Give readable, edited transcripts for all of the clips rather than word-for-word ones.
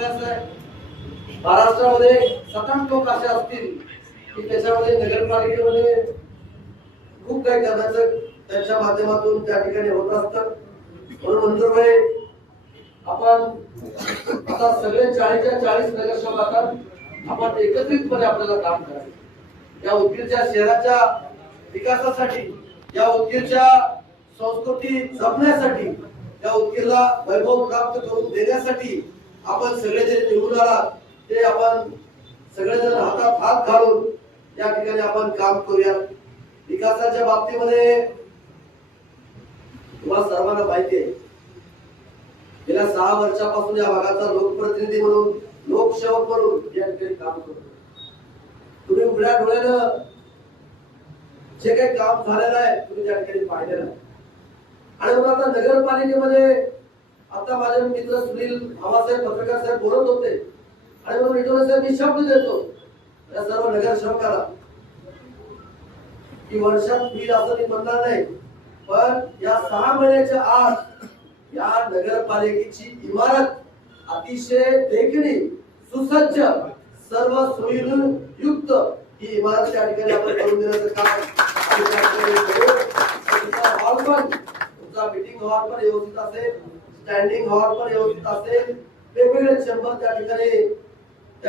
अभ्यास आहे. महाराष्ट्रामध्ये 7-8 लोक असे असतील की त्याच्यामध्ये नगरपालिकेमध्ये खूप काही करण्याचं त्यांच्या माध्यमातून त्या ठिकाणी होत असतं. म्हणून मंजूरभाई, आपण आता सगळे 40च्या 40 नगरसेवक आता आपण एकत्रितपणे आपल्याला काम करायचं. या उदगीरच्या शहराच्या विकासासाठी, या उदगीरच्या संस्कृती जपण्यासाठी, या उदगीरला वैभव प्राप्त करून देण्यासाठी आपण सगळे जे निवडून आलात ते आपण सगळेजण हातात हात घालून या ठिकाणी आपण काम करूया. विकासाच्या बाबतीमध्ये तुम्हाला सर्वांना माहिती आहे, गेल्या 6 वर्षापासून या भागाचा लोकप्रतिनिधी म्हणून, लोकसेवक म्हणून या ठिकाणी काम करतो. तुम्ही उघड्या डोळ्यानं जे काही काम झालेलं आहे तुम्ही त्या ठिकाणी पाहिलेलं आहे. आणि म्हणून आता नगरपालिकेमध्ये आता माझे मित्र सुनील आवासाहेब पत्रकार साहेब बोलत होते आणि म्हणून विठोबा साहेब मी शब्द देतो या सर्व नगरसेवकाला की वर्षात होईल असं मी म्हणणार नाही, पण या 6 महिन्याच्या आत या नगरपालिकेची इमारत अतिशय देखणी, सुसज्ज, सर्व सोयीयुक्त ही इमारत त्या ठिकाणी आपण करून देण्याचं काम हॉल पण, तुमचा मीटिंग हॉल पण व्यवस्थित असेल, स्टँडिंग हॉल पण व्यवस्थित असेल, वेगवेगळे चेंबर त्या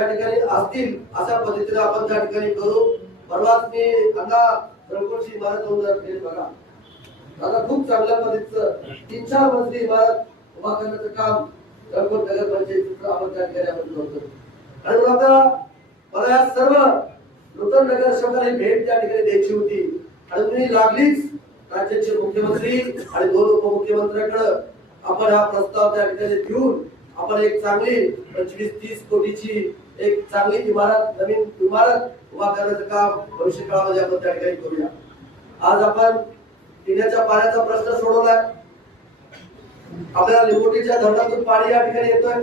ठिकाणी असतील अशा पद्धतीने आपण त्या ठिकाणी करू. परवाच मी अण्णा रंगोळची इमारत होऊन बघा, आता खूप चांगल्या पद्धतीचं 3-4 मजली इमारत उभा करण्याचं काम रंगोळ नगर पंचायतीचं आपण त्या ठिकाणी आपण करतो. आणि आता मला या सर्व नूतन नगरसेवकांनी भेट त्या ठिकाणी द्यायची होती आणि तुम्ही लागलीच राज्याचे मुख्यमंत्री आणि 2 उपमुख्यमंत्र्यांकडे आपण हा प्रस्ताव त्या ठिकाणी देऊन आपण एक चांगली 25-30 कोटीची एक चांगली इमारत, नवीन इमारत उभा करण्याचं काम भविष्य काळामध्ये आपण त्या ठिकाणी करूया. आज आपण पिण्याच्या पाण्याचा प्रश्न सोडवलाय. आपल्याला लिंबोटीच्या धरणातून पाणी या ठिकाणी येतोय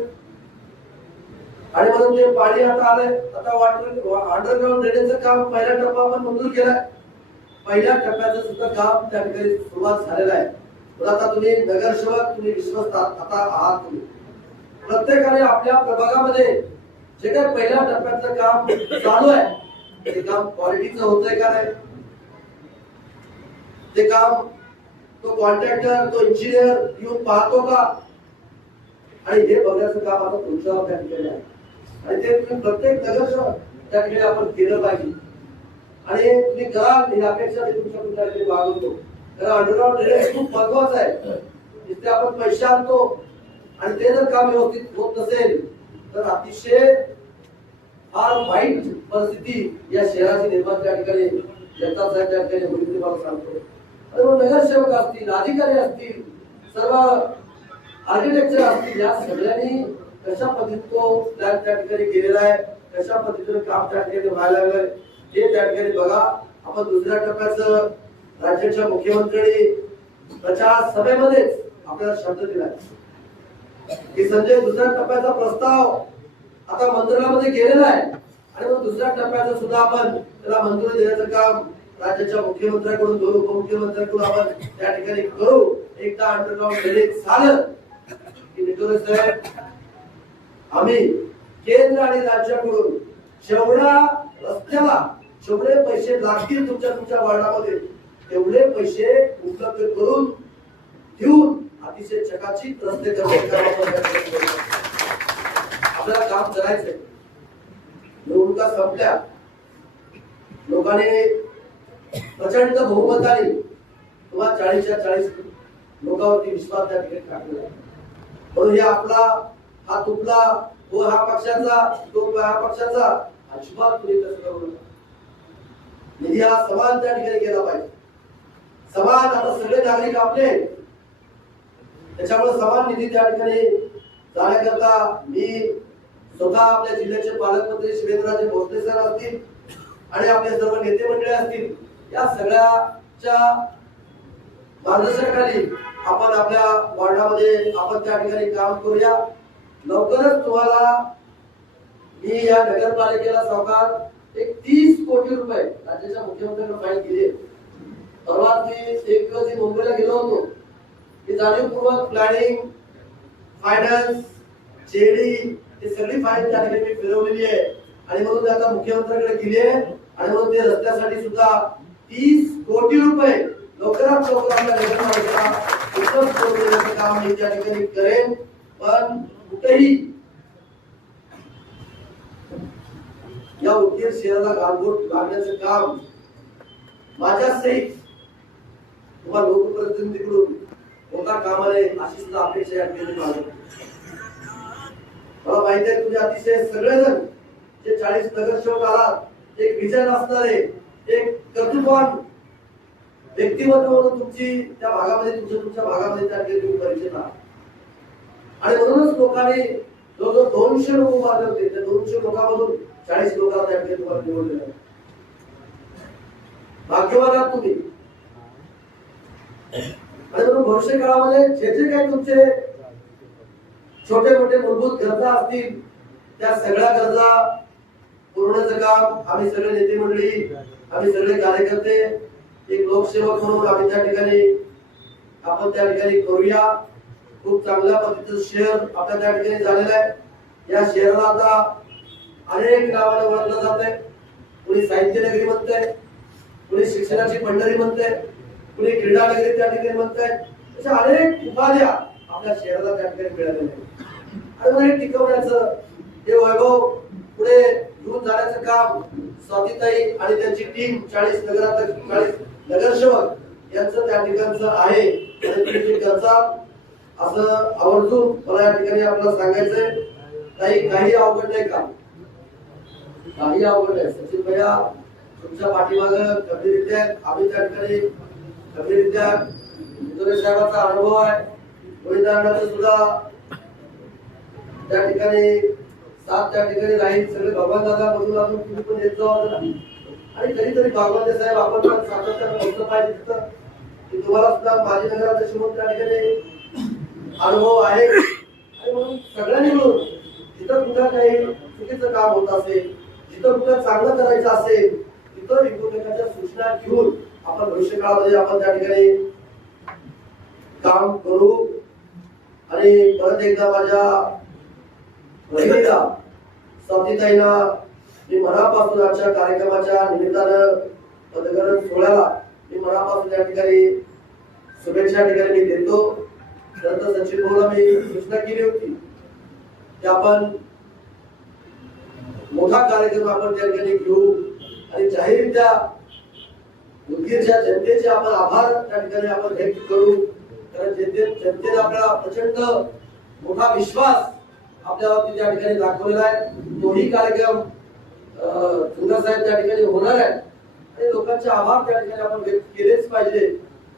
आणि म्हणून ते पाणी आता आलंय. आता अंडरग्राउंड ड्रेनेजचं काम पहिला टप्पा आपण मंजूर केलाय. पहिल्या टप्प्याचं सुद्धा काम त्या ठिकाणी सुरुवात झालेलं आहे. आता तुम्ही नगरसेवक, तुम्ही विश्वस्त आता आहात. तुम्ही प्रत्येकाने आपल्या प्रभागामध्ये जे काही पहिल्या टप्प्याचं काम चालू आहे ते काम क्वालिटीचं होतंय का नाही, ते काम तो कॉन्ट्रॅक्टर, तो इंजिनियर येऊन पाहतो का, आणि हे बघण्याचं काम आता तुमच्यावर त्या ठिकाणी आहे. आणि ते तुम्ही प्रत्येक नगरसेवक त्या ठिकाणी आपण केलं पाहिजे आणि तुम्ही कराल ही अपेक्षा मी तुमच्या ठिकाणी बाळगतो. कारण अंडरग्राउंड ड्रेनेज खूप महत्वाचं आहे. जिथे आपण पैसे आणतो आणि ते जर काम व्यवस्थित होत नसेल तर अतिशय फार वाईट परिस्थिती या शहराची निर्माण त्या ठिकाणी जनता साहेब त्या ठिकाणी होईल ते मला सांगतो. नगरसेवक असतील, अधिकारी असतील, सर्व आर्किटेक्चर असतील, या सगळ्यांनी कशा पद्धतीने तो प्लॅन त्या ठिकाणी केलेला आहे, कशा पद्धतीने काम त्या ठिकाणी व्हायला लागलंय हे त्या ठिकाणी बघा. आपण दुसऱ्या टप्प्याचं राज्याच्या मुख्यमंत्र्यांनी प्रचार सभेमध्येच आपल्याला शब्द दिलाय की संजय दुसऱ्या टप्प्याचा प्रस्ताव आता मंत्रालयामध्ये गेलेला आहे आणि मग दुसऱ्या टप्प्याचं सुद्धा आपण त्याला मंजुरी देण्याचं काम राज्याच्या मुख्यमंत्र्यांकडून, 2 उपमुख्यमंत्र्यांकडून आपण त्या ठिकाणी करू. एकदा अंडरग्राउंड ड्रेनेज झालं की निटोरे साहेब, आम्ही केंद्र आणि राज्याकडून जेवढा रस्त्याला जेवढे पैसे लागतील तुमच्या वार्डामध्ये तेवढे पैसे उपलब्ध करून देऊन अतिशय चकाचक रस्ते आपल्याला काम करायचंय. निवडणुका संपल्या, लोकांनी प्रचंड बहुमताने तुम्हाला 40च्या 40 लोकांवरती विश्वास त्या ठिकाणी टाकलेला आहे. म्हणून हे आपला हा तुपला, तो हा पक्षाचा, तो हा पक्षाचा अजिबात तुम्ही तसं करू नका. निधी हा समान त्या ठिकाणी गेला पाहिजे. समान आता सगळे नागरिक आपले, त्याच्यामुळे समान निधी त्या ठिकाणी जाण्याकरता मी स्वतः आपल्या जिल्ह्याचे पालकमंत्री शिवेंद्रराजे भोसले सर असतील आणि आपले सर्व नेते मंडळी असतील, या सगळ्याच्या मार्गदर्शनाखाली आपण आपल्या वार्डामध्ये आपण त्या ठिकाणी काम करूया. लवकरच तुम्हाला मी या नगरपालिकेला सावकार एक 30 कोटी रुपये राज्याच्या मुख्यमंत्र्यांना फाईल केली. परवा मी एक दिवस मुंबईला गेलो होतो की जाणीवपूर्वक प्लॅनिंग, फायनान्स, चेडी ही सगळी फाईल त्या ठिकाणी मी फिरवलेली आहे आणि म्हणून ते आता मुख्यमंत्र्यांकडे गेली आहे आणि म्हणून ते रस्त्यासाठी सुद्धा 30 कोटी रुपये लवकरात लवकर आपल्या नगरपालिकेला उपलब्ध करून देण्याचं काम मी त्या ठिकाणी करेन. पण कुठेही या उदगीर शहराला गालबोट लागण्याचं काम माझ्या सहित तुम्हाला लोकप्रतिनिधीकडून होता कामा नये अशी सुद्धा अपेक्षा या ठिकाणी माझी. मला माहिती आहे तुम्ही अतिशय सगळेजण जे 40 नगरसेवक आलात एक विजन असणारे एक कर्तृत्ववान व्यक्तिमत्व म्हणून तुमची त्या भागामध्ये तुमच्या भागामध्ये त्या ठिकाणी तुम्ही परिचित आहात आणि म्हणूनच लोकांनी जो 200 लोक उभारले होते त्या 200 लोकांमधून 40 लोकांना त्या ठिकाणी तुम्हाला निवडलेलं आहे. भाग्यवान आहात तुम्ही. आणि म्हणून भविष्य काळामध्ये जे जे काही तुमचे छोटे मोठे मूलभूत गरजा असतील त्या सगळ्या गरजा पूर्णचं काम आम्ही सगळे नेते मंडळी आम्ही सगळे कार्यकर्ते एक लोकसेवक म्हणून आम्ही त्या ठिकाणी आपण त्या ठिकाणी करूया. खूप चांगल्या पद्धतीचं शहर आपल्या त्या ठिकाणी झालेलं आहे. या शहराला आता अनेक नावाने ओळखलं जात आहे. कुणी साहित्य नगरी म्हणतंय, कुणी शिक्षणाची पंढरी म्हणतंय, कुणी क्रीडा नगरी त्या ठिकाणी म्हणताय. अशा अनेक उपाध्या आपल्या शहराला त्या ठिकाणी मिळालेल्या आहेत आणि टिकवण्याचं हे वैभव पुढे घेऊन जाण्याचं काम स्वातीताई आणि त्यांची टीम 40 नगरसेवक यांचं त्या ठिकाणचं आहे. तुम्ही करतात असं आवर्जून मला या ठिकाणी आपल्याला सांगायचंय. काही अवघड नाही काम, काही अवघड नाही. सचिन भैया तुमच्या पाठीमागं गंभीररित्या आम्ही त्या ठिकाणी गंभीररित्या साहेबांचा अनुभव आहे. गोविंदांचा सुद्धा त्या ठिकाणी साथ त्या ठिकाणी राहील. सगळे भगवान दादा बघून आपण तुम्ही पण येत जाऊ आणि कधीतरी भगवान साहेब आपण पण सातत्यानं बसलं पाहिजे तिथं की तुम्हाला सुद्धा माझी नगराध्यक्ष म्हणून त्या ठिकाणी अनुभव आहे आणि म्हणून सगळ्यांनी मिळून जिथं कुठं काही चुकीचं काम होत असेल, जिथं कुठं चांगलं करायचं असेल तिथं एकमेकांच्या सूचना घेऊन आपण भविष्य काळामध्ये आपण त्या ठिकाणी काम करू. आणि परत एकदा माझ्या बहिणीला स्वातीताईंना मी मनापासून आजच्या कार्यक्रमाच्या निमित्तानं पदग्रहण सोहळ्याला मी मनापासून या ठिकाणी शुभेच्छा ठिकाणी मी देतो. नंतर सचिन भाऊला मी सूचना केली होती की आपण मोठा कार्यक्रम आपण त्या ठिकाणी घेऊ आणि जाहीररित्या उदगीरच्या जनतेचे आपण आभार त्या ठिकाणी आपण व्यक्त करू. कारण जनतेने आपल्याला प्रचंड मोठा विश्वास आपल्यावरती त्या ठिकाणी दाखवलेला आहे. तोही कार्यक्रम साहेब त्या ठिकाणी होणार आहे आणि लोकांचे आभार त्या ठिकाणी आपण व्यक्त केलेच पाहिजे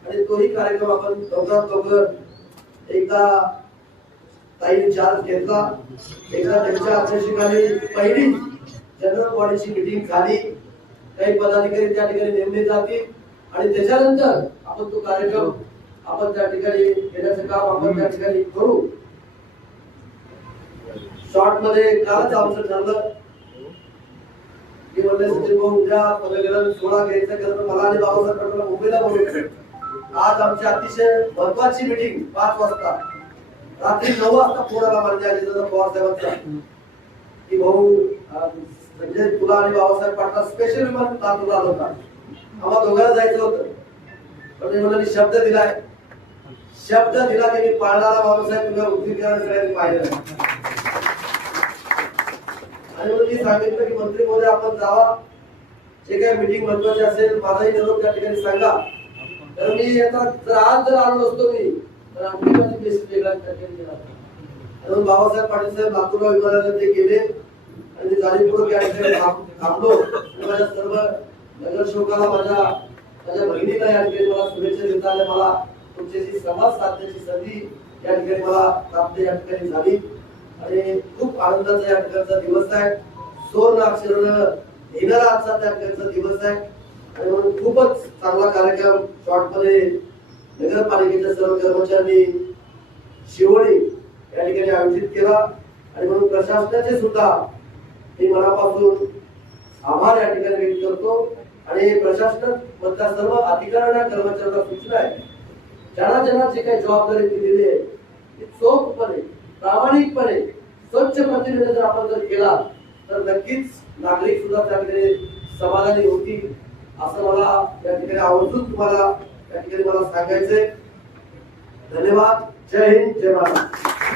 आणि तोही कार्यक्रम आपण लवकरात लवकर एकदा ताईने चार्ज घेतला. एकदा त्यांच्या अध्यक्षतेखाली पहिली जनरल बॉडीची मीटिंग झाली. काही पदाधिकारी त्या ठिकाणी नेमले जातील आणि त्याच्यानंतर आपण तो कार्यक्रम आपण त्या ठिकाणी घेण्याचं काम आपण त्या ठिकाणी करू. शॉर्ट मध्ये कालच आमचं ठरलं की म्हणले सचिन भाऊ उद्या पदग्रहण सोहळा घ्यायचा कारण मला आणि बाबासाहेब पटोले मुंबईला बोलवले. आज आमची अतिशय महत्वाची मीटिंग 5 वाजता रात्री 9 वाजता फोन आला माझ्या अजितदादा पवार साहेबांचा की भाऊ संजय तुला आणि बाबासाहेब पाटला स्पेशल विमान लातूरला आलो होता. आम्हाला दोघांना जायचं होतं पण मी मला शब्द दिला की मी पाळणारा बाबासाहेब तुझ्या उद्योगाला सगळ्यांनी पाहिलं आणि म्हणून मी सांगितलं की मंत्री महोदय आपण जावा. जे काही मीटिंग महत्वाची असेल माझाही निरोप त्या ठिकाणी सांगा. तर मी आता जर आलो नसतो मी तर आणखी माझी बेसिस वेगळा त्या ठिकाणी केला. म्हणून बाबासाहेब पाटील साहेब लातूरला विमानाने ते गेले आणि ते जाणीवपूर्वक या ठिकाणी थांबलो आणि माझ्या सर्व नगरसेवकाला माझ्या बहिणीला या ठिकाणी मला शुभेच्छा देता आल्या. मला तुमच्याशी संवाद साधण्याची संधी या ठिकाणी मला प्राप्त या ठिकाणी झाली आणि खूप आनंदाचा या ठिकाणचा दिवस आहे. सुवर्ण अक्षरानं येणारा आजचा त्या ठिकाणचा दिवस आहे आणि म्हणून खूपच चांगला कार्यक्रम शॉर्ट मध्ये नगरपालिकेच्या सर्व कर्मचाऱ्यांनी शिवणी या ठिकाणी आयोजित केला आणि म्हणून प्रशासनाचे सुद्धा मी मनापासून आभार या ठिकाणी व्यक्त करतो. आणि प्रशासनात मधल्या सर्व अधिकाऱ्यांना कर्मचाऱ्यांना सूचना आहे ज्यांना जे काही जबाबदारी दिलेली आहे ती चोखपणे प्रामाणिकपणे स्वच्छ प्रतिनिधी जर आपण जर केला तर नक्कीच नागरिक सुद्धा त्या ठिकाणी समाधानी होतील असं मला या ठिकाणी आवर्जून तुम्हाला या ठिकाणी मला सांगायचंय. धन्यवाद. जय हिंद, जय महाराष्ट्र.